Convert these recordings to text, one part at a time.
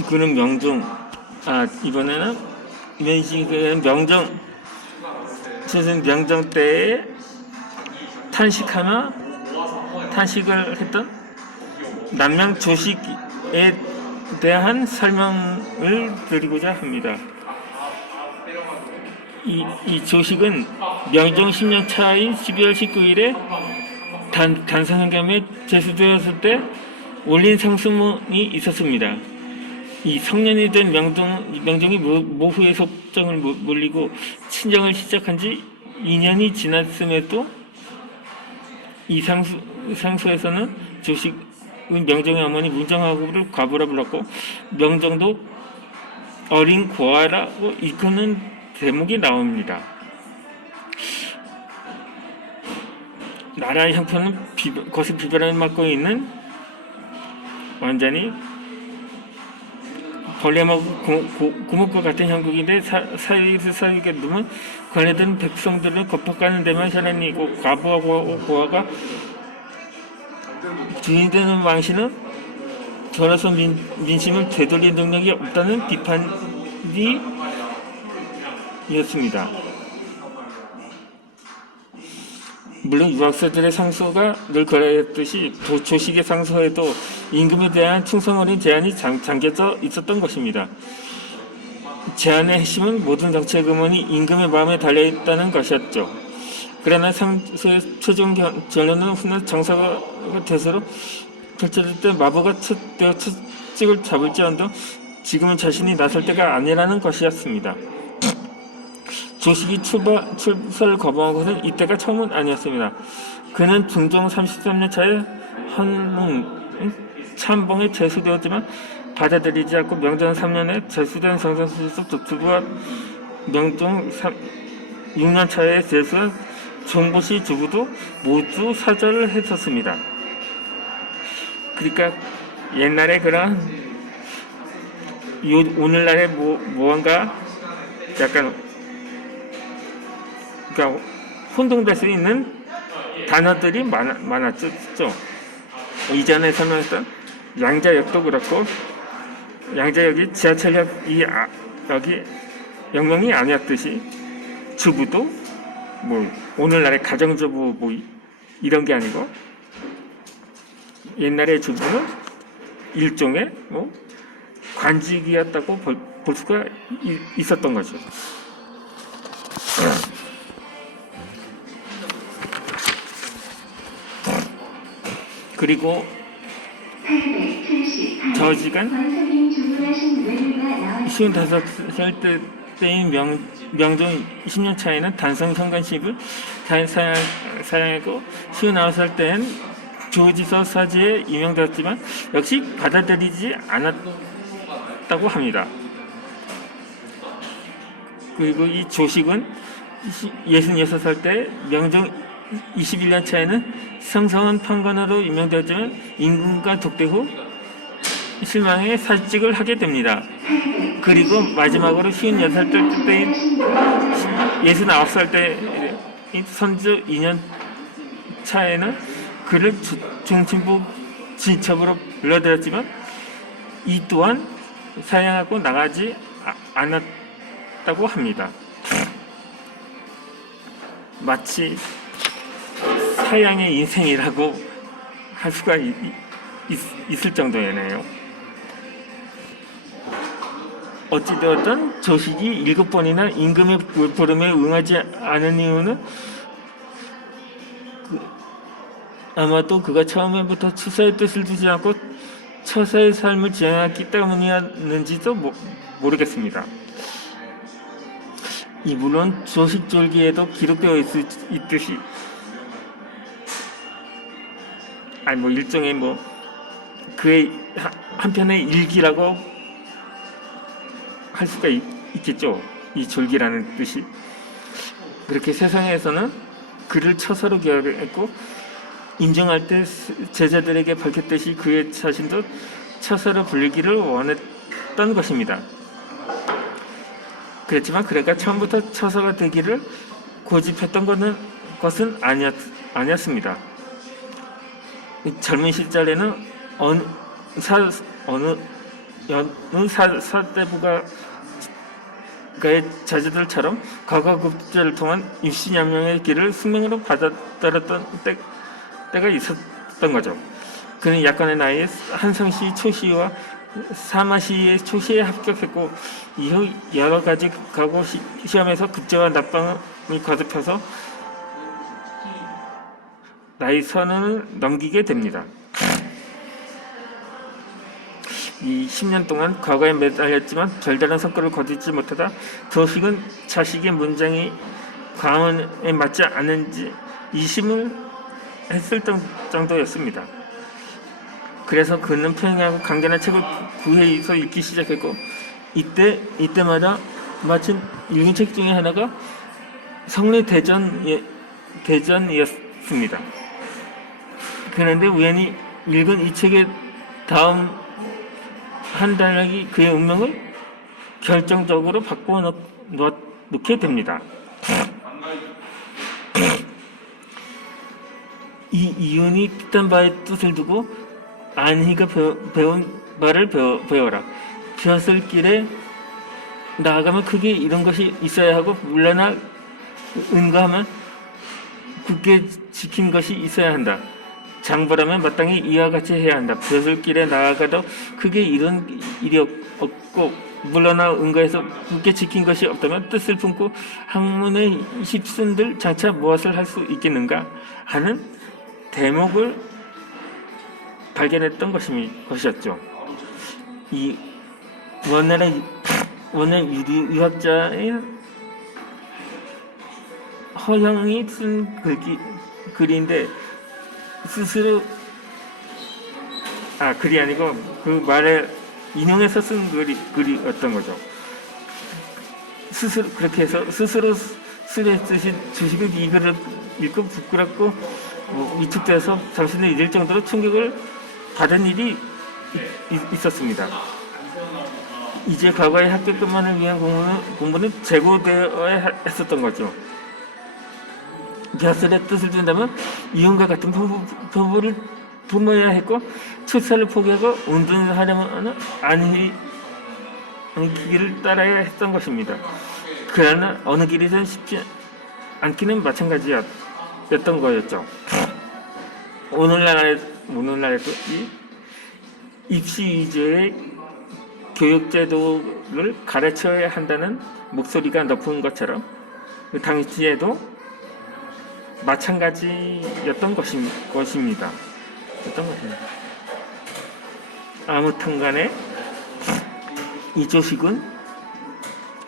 그는 명종, 이번에는 면식은 명종, 최선 명종 때에 탄식을 했던 남명 조식에 대한 설명을 드리고자 합니다. 이 조식은 명종 10년 차인 12월 19일에 단성현감에 제수되었을 때 올린 상수문이 있었습니다. 이 성년이 된 명종이 모후의 속정을 몰리고 친정을 시작한 지 2년이 지났음에도 이 상수에서는 조식은 명종의 어머니 문정하고를 과부라 불렀고 명종도 어린 고아라고 이끄는 대목이 나옵니다. 나라의 형편은 거센 비바람을 맞고 있는 완전히 벌레하고 고목과 같은 형국인데 사이에서 살게 되면 관리되는 백성들을 겁박하는 데만 혈안이고 과부하고 고아가 주인되는 왕실은 전하서 민심을 되돌릴 능력이 없다는 비판이었습니다. 물론 유학생들의 상소가 늘 그랬듯이 조식의 상소에도 임금에 대한 충성 어린 제한이 잠겨져 있었던 것입니다. 제한의 핵심은 모든 정치의 근원이 임금의 마음에 달려있다는 것이었죠. 그러나 상소의 최종 결론은 훗날 정사가 대세로 결정될 때 마부가 채찍을 잡을지언정 지금은 자신이 나설 때가 아니라는 것이었습니다. 조식이 출사를 거부한 것은 이때가 처음은 아니었습니다. 그는 중종 33년 차에 헌흥 참봉에 제수되었지만 받아들이지 않고 명종 3년에 제수된 성상수석 두부와 명종 6년 차에 제수한 종보시 주부도 모두 사절을 했었습니다. 그러니까 옛날에 그런 오늘날에 무언가 약간 그러니까 혼동될 수 있는 단어들이 많았죠. 이전에 설명했던 양자역도 그렇고 양자역이 지하철역이 여기 영명이 아니었듯이 주부도 오늘날의 가정주부 이런 게 아니고 옛날의 주부는 일종의 관직이었다고 볼 수가 있었던 거죠. 그리고 저지간 55살 때인 명종 20년 차에는 단성 현관식을 사양하고 59살 때는 조지서 사지에 임명되었지만 역시 받아들이지 않았다고 합니다. 그리고 이 조식은 66살 때 명종 21년 차에는 성성한 판관으로 임명되었지만 임금과 독대 후 실망해 사직을 하게 됩니다. 그리고 마지막으로 56살 때인 69살 때인 선조 2년 차에는 그를 중친부 진첩으로 불러들였지만 이 또한 사양하고 나가지 않았다고 합니다. 마치 사양의 인생이라고 할 수가 있을 정도이네요. 어찌되었든 조식이 7번이나 임금의 부름에 응하지 않은 이유는 아마도 그가 처음에부터 추사의 뜻을 두지 않고 처사의 삶을 지향했기 때문이었는지도 모르겠습니다. 물론 조식졸기에도 기록되어 있듯이 일종의 그의 한편의 일기라고 할 수가 있겠죠. 이 졸기라는 뜻이. 그렇게 세상에서는 그를 처서로 기억했고 임종할 때 제자들에게 밝혔듯이 그의 자신도 처서로 불리기를 원했던 것입니다. 그렇지만 그가 처음부터 처서가 되기를 고집했던 것은 아니었습니다. 젊은 시절에는 어느 여느 사대부가 그의 자제들처럼 과거급제를 통한 입신양명의 길을 숙명으로 받아들였던 때가 있었던 거죠. 그는 약간의 나이에 한성시 초시와 사마시의 초시에 합격했고 이후 여러 가지 과거 시험에서 급제와 납방을 거듭해서 나이 선을 넘기게 됩니다. 이 10년 동안 과거에 매달렸지만 별다른 성과를 거두지 못하다 조식은 자식의 문장이 과언에 맞지 않은지 의심을 했을 정도였습니다. 그래서 그는 평양하고 강견한 책을 구해서 읽기 시작했고 이때마다 마침 읽은 책 중에 하나가 성례대전이었습니다. 그런데 우연히 읽은 이 책의 다음 한 단락이 그의 운명을 결정적으로 바꾸어 놓게 됩니다. 이 이윤이 뜻한 바의 뜻을 두고 안희가 배운 바를 배워라. 비었을 길에 나아가면 크게 이런 것이 있어야 하고 물러나 은거하면 굳게 지킨 것이 있어야 한다. 장벌하면 마땅히 이와 같이 해야 한다. 비었을 길에 나아가도 크게 이런 일이 없고 물러나 은거해서 굳게 지킨 것이 없다면 뜻을 품고 학문의 힙순들 장차 무엇을 할 수 있겠는가 하는 대목을 발견했던 것이었죠. 이 원나라 유학자의 허영이 쓴 글인데 스스로 글이 아니고 그 말에 인용해서 쓴 글이었던 거죠. 스스로 그렇게 해서 스스로 쓰레쓰신 주식을 이 글을 읽고 부끄럽고 위축돼서 정신을 잃을 정도로 충격을 받은 일이 있었습니다. 이제 과거의 합격만을 위한 공부는 재고되어야 했었던 거죠. 벼슬의 뜻을 준다면 이혼과 같은 부부를 품어야 했고 출사를 포기하고 운동을 하려면 안희 길을 따라야 했던 것입니다. 그러나 어느 길이든 쉽지 않기는 마찬가지였던 거였죠. 오늘날에도 이 입시 위주의 교육제도를 가르쳐야 한다는 목소리가 높은 것처럼 그 당시에도 마찬가지였던 것입니다. 아무튼 간에 이조식은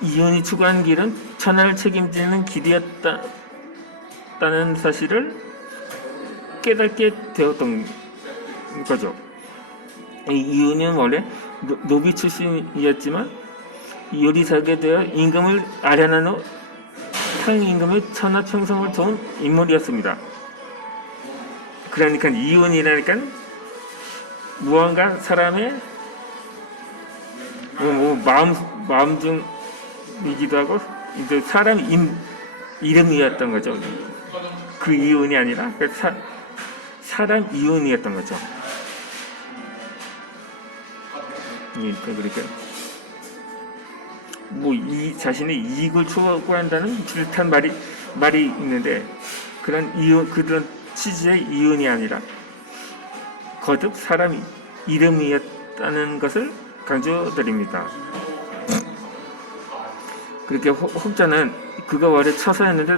이윤이 추구한 길은 천하를 책임지는 길이었다는 사실을 깨닫게 되었던 거죠. 이윤은 원래 노비 출신이었지만 요리사게 되어 임금을 아련한 후 상임금의 천하평성을 도운 인물이었습니다. 그러니까 이윤이라니까 무언가 사람의 마음 중이기도 하고 이제 사람 이름이었던 거죠. 그 이윤이 아니라 사람 이윤이었던 거죠. 그러니까 이 자신의 이익을 추구한다는 비슷한 말이 있는데 그런 취지의 이윤이 아니라 거듭 사람 이름이었다는 것을 강조드립니다. 그렇게 혹자는 그가 원래 처사였는데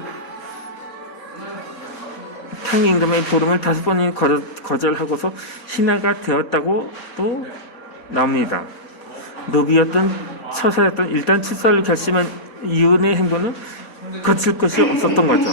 탕임금의 보름을 5번이 거절하고서 신하가 되었다고 또 나옵니다. 노비였던 처사였던 일단 출사를 결심한 이윤의 행동은 거칠 것이 없었던 거죠.